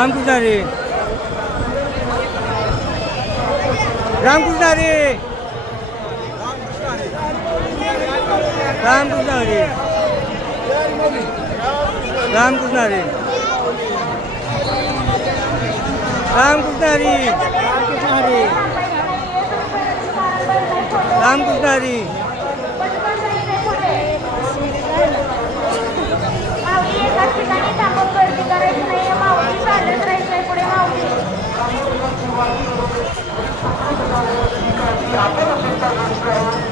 랑구다리 랑구다리 랑구다리 랑구다리 랑구다리 랑구다리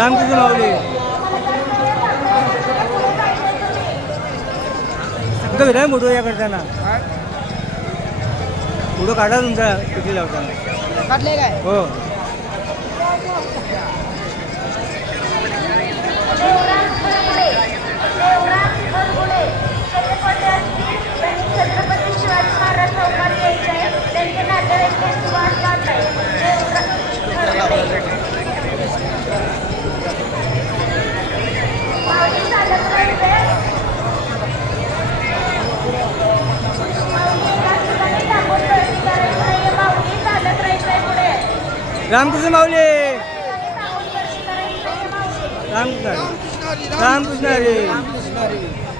दाम किती लावले तुमचा काय मोठं या करताना पुढं काढा तुमचा किती लावताना काढले काय हो रामकृष्ण माऊले रामकृष्ण रामकृष्ण हरी